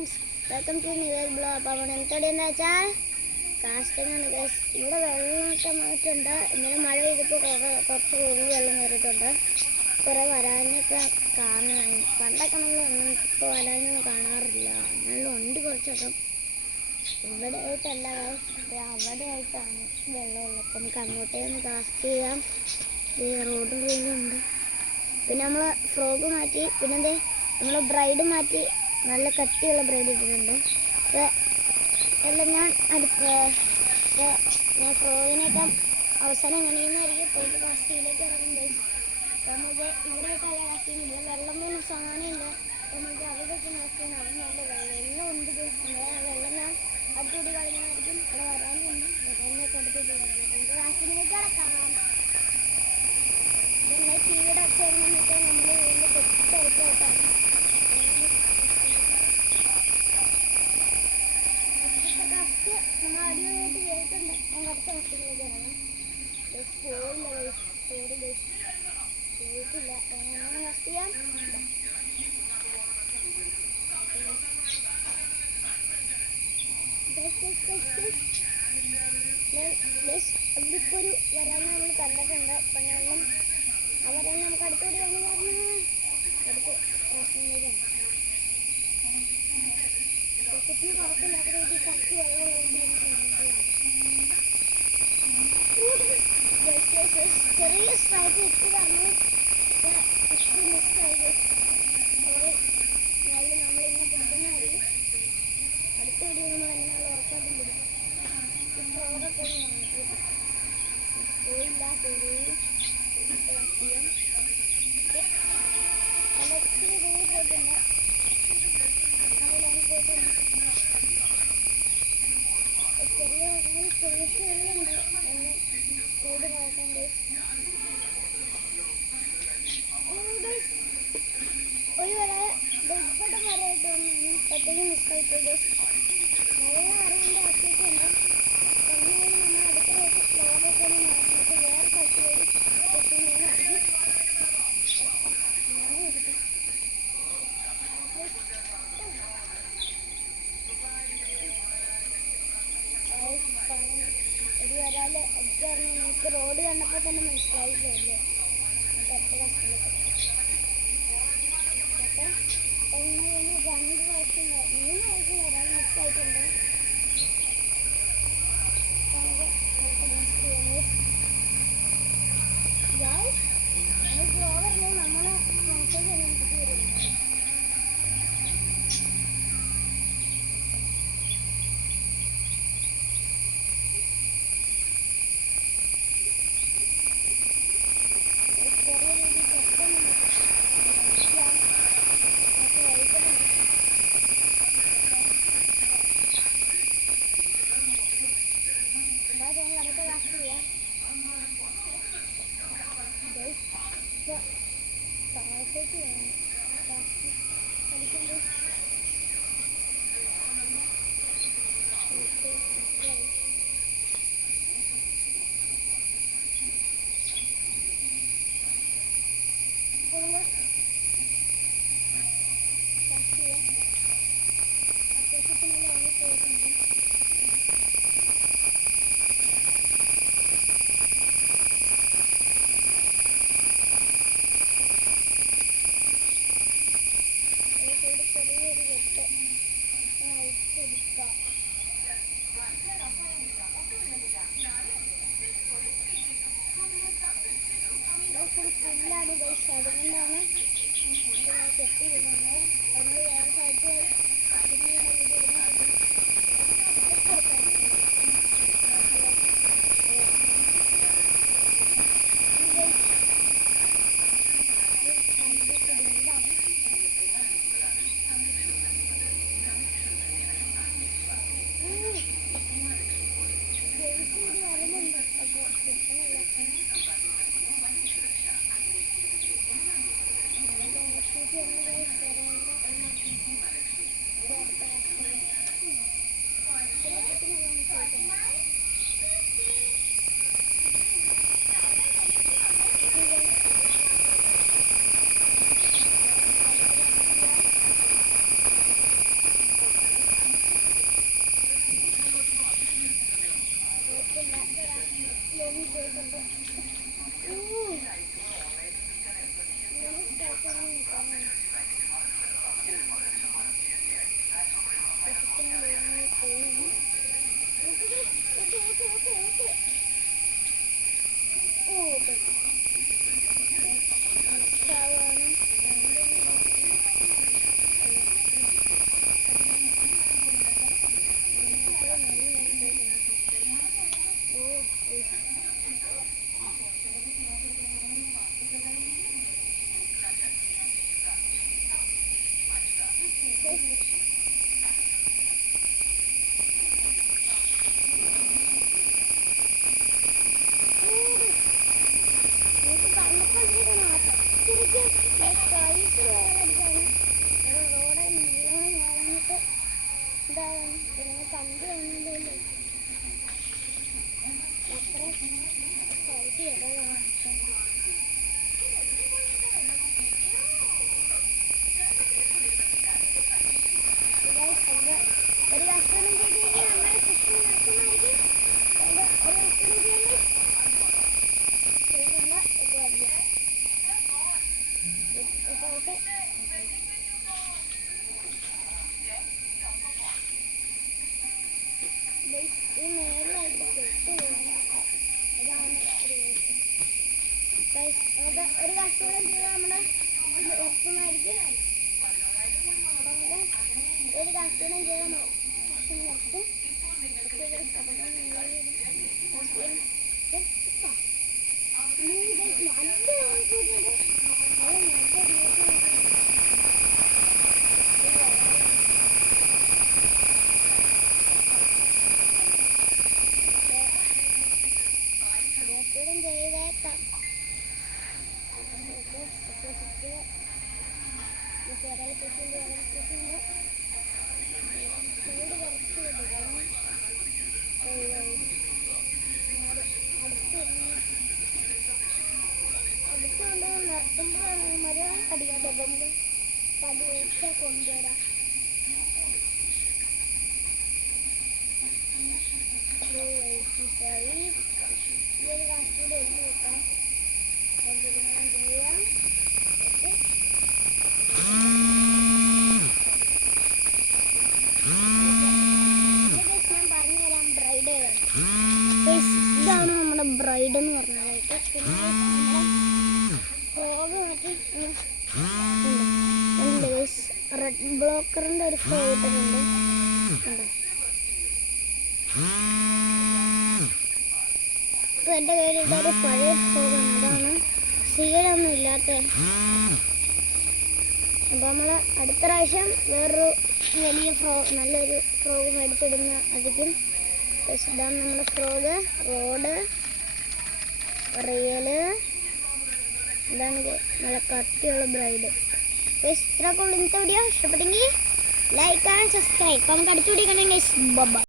Friends, welcome to new blog. അപ്പോൾ നമ്മൾ എന്തൊക്കെയെന്ന് വെച്ചാൽ കാസ്റ്റിംഗ് ആണ് ഗൈസ്. ഇവിടെ വെള്ളമൊക്കെ വന്നിട്ടുണ്ട്. ഇന്നലെ മഴ പെയ്തപ്പോൾ കുറച്ച് കൂടുതൽ വെള്ളം കയറിയിട്ടുണ്ട്. കുറേ വരാനൊക്കെ കാണാൻ പണ്ടൊക്കെ നമ്മൾ വന്നപ്പോൾ വരാനൊന്നും കാണാറില്ല. എന്നാലും ഉണ്ട് കുറച്ചൊക്കെ. ഇവിടെ ആയിട്ടല്ല ഗൈസ്, അവിടെ ആയിട്ടാണ് വെള്ളമുള്ളത്. അപ്പം നമുക്ക് അങ്ങോട്ടേ ഒന്ന് കാസ്റ്റ് ചെയ്യാം. റോഡ് റൂമുണ്ട്. പിന്നെ നമ്മൾ ഫ്രോഗ് മാറ്റി, പിന്നെന്തേ നമ്മൾ ബ്രൈഡ് മാറ്റി നല്ല കട്ടിയുള്ള ബ്രൈഡ് ഇട്ടിട്ടുണ്ട്. അപ്പോൾ എല്ലാം ഞാൻ ഫ്രോഗിനൊക്കെ അവസാനം എങ്ങനെയെന്നായിരിക്കും പോയിട്ട് കാസ്റ്റിയിലേക്ക് ഇറങ്ങുന്നത്. അപ്പോൾ നമുക്ക് ഇവിടെയൊക്കെ അല്ല കാസ്റ്റിങ് ഇല്ല, വെള്ളമൊന്നും സാധനമില്ല. അപ്പോൾ നമുക്ക് അവിടെയൊക്കെ നോക്കിയാണ്. അവിടെ നല്ല വെള്ളം എല്ലാം ഉണ്ട്. വെള്ളം ഞാൻ അടുത്തുകൂടി കളഞ്ഞായിരിക്കും. അവിടെ വരാനുണ്ട്, വരാനൊക്കെ അടുത്തുകൂടി കളഞ്ഞു. നമുക്ക് കാസ്റ്റിങ്ങിലേക്ക് കിടക്കാം. പിന്നെ ടിവിയുടെ ഒക്കെ എങ്ങനെയൊക്കെ നമ്മൾ വീട്ടിൽ തൊട്ടായിട്ടാണ് നമ്മൾ അടിപൊളിയായിട്ട് കേൾക്കുന്നുണ്ട്. ഞാൻ അടുത്ത കാസ്റ്റിങ്ങിലേക്ക് ഇറങ്ങാം. പോയിട്ടില്ല. എങ്ങനെ കാസ്റ്റ് ചെയ്യാം? ഇപ്പോൾ ഒരു വരാൻ നമ്മൾ കണ്ടിട്ടുണ്ട്. അപ്പം ഞാനും അവരെ നമുക്ക് അടുത്തോടി വന്ന് പറഞ്ഞു അടുത്ത് കാസ്റ്റിങ്ങിലേക്കാണ്. കുട്ടിന് കുഴപ്പമില്ലാത്ത രീതി കുറച്ച് ചെറിയ സ്ട്രൈക്ക് ഇട്ട് പറഞ്ഞു. ഇട്ട് മിസ്സായി. സോറി. എന്നാലും നമ്മളിങ്ങനെ പിടിക്കുന്നതായിരിക്കും. അടുത്തോടി നമ്മൾ എങ്ങനെയുള്ള ഉറപ്പായിട്ടും പിടിക്കും. ഈ ഫ്രോഗൊക്കെ ഒന്ന് മാറ്റി പോയില്ല. പോയി ഒത്തിരി ദൂരെ പോയിട്ടുണ്ട്. ചെറിയ ചെറിയുണ്ട് എന്ന് കൂട് നോക്കണ്ട്. ഒരു വര ദുപ്പട്ടം വരയായിട്ട് വന്നു. ഒറ്റയ്ക്ക് മിസ്സായിപ്പോയി. നല്ല വരേണ്ട ആക്കിയിട്ടുണ്ട്. എന്നാലും നമ്മൾ അടുത്ത പ്രാവശ്യം ഫ്ലോഗൊക്കെ ഒന്ന് മാറ്റിയിട്ട് വേറെ സ്ഥലത്ത് പോയി കുട്ടിങ്ങനെ ആക്കി അങ്ങനെ എടുക്കും. ഒരു ഒരാൾ അടിച്ചായിരുന്നു. നമുക്ക് റോഡ് കണ്ടപ്പോൾ തന്നെ മനസ്സിലായില്ലേ അല്ലേ അടുത്ത കഷ്ടപ്പെട്ടു. അപ്പോൾ ഒന്ന് 2 പ്രാവശ്യം 3 പ്രാവശ്യം ഒരാൾ മിസ്സായിട്ടുണ്ട്. നമുക്ക് നെക്സ്റ്റ് ചെയ്യുന്നത് നമ്മൾ ഓവറിൽ നമ്മളെ മെസ്സേജ് തന്നെ എനിക്ക് വരുന്നത്. ചെറിയ രീതിയിൽ പെട്ടെന്ന് അടുത്ത കാസ്റ്റ് ചെയ്യാം. താഴത്തേക്ക് വേണം കാസ്റ്റ് കളിക്കുമ്പോൾ കാസ്റ്റ് ചെയ്യാം. അത്യാവശ്യത്തിനെല്ലാം വാങ്ങി പോയിട്ടുണ്ട്. ചെറിയൊരു വെട്ട് അയച്ചെടുക്കാം. Full പുല്ലാണ് guys. അതുകൊണ്ടാണ് കെട്ടിയിരുന്നത്. നമ്മൾ വേറെ സ്ഥലത്ത് പിന്നീട് ഇതിരുന്ന് കൂടി വരുന്നുണ്ട്. അപ്പോൾ കിട്ടണില്ല. ഇതാണ് പിന്നെ കണ്ടു വന്നതല്ലേ അത്ര സൗദി ഇടതാണ്. ഒരു കഷ്ടം ചെയ്ത് കഴിഞ്ഞാൽ നമ്മളെ ഫിഷിങ് നടത്തുന്നതായിരിക്കും. ഒരു കഷ്ടം ചെയ്യണ്ടേ ചെയ്യുന്ന ഇത് വലിയ ഓക്കെ. ഈ മേളിലായിട്ട് കെട്ട് അതാണ് ഒരു കഷ്ടം ചെയ്ത് നമ്മുടെ ഇത് നിർത്തുന്നതായിരിക്കും. ഒരു കഷ്ടം ചെയ്ത് നിർത്തും. ചെയ്തേക്കാം. ചൂട് കുറച്ച് കൊടുക്കണം. അടുത്തുകൊണ്ട് നിർത്തുമ്പോഴാണ് മരം അടിക്കാതെ നമ്മൾ പതുക്കെ കൊണ്ടുവരാം. ഈ ഒരു കാശൂടെ എഴുതി വെക്കാം. ചെയ്യാം. ഞാൻ പറഞ്ഞുതരാം ബ്രൈഡ് ഇതാണ് നമ്മുടെ ബ്രൈഡ് എന്ന് പറഞ്ഞതായിട്ട്. പിന്നെ ഫ്രോഗ് മാറ്റി റെഡ് ബ്ലോക്കറിന്റെ ഒരു ഫ്രോ ഇട്ടിട്ടുണ്ട്. ഇപ്പൊ എൻ്റെ കയ്യിൽ ഇതൊരു പഴയ ഫ്രോഗാണ്. അതാണ് സീലൊന്നും ഇല്ലാത്ത. അപ്പോൾ നമ്മൾ അടുത്ത പ്രാവശ്യം വേറൊരു വലിയ നല്ലൊരു ഫ്രോഗ് മേടിച്ചിടുന്ന അധികം. ഇതാണ് നമ്മുടെ ഫ്രോഗ്. റോഡ് റിയല് ഇതാണ് നല്ല കട്ടിയുള്ള ബ്രൈഡ്. ഇത്രയൊക്കെ ഉള്ള ഇന്നത്തെ വീഡിയോ ഇഷ്ടപ്പെട്ടെങ്കിൽ ലൈക്ക് ആൻഡ് സബ്സ്ക്രൈബ്. നമുക്ക് അടുത്ത വീഡിയോ കണ്ടെങ്കിൽ ബൈ.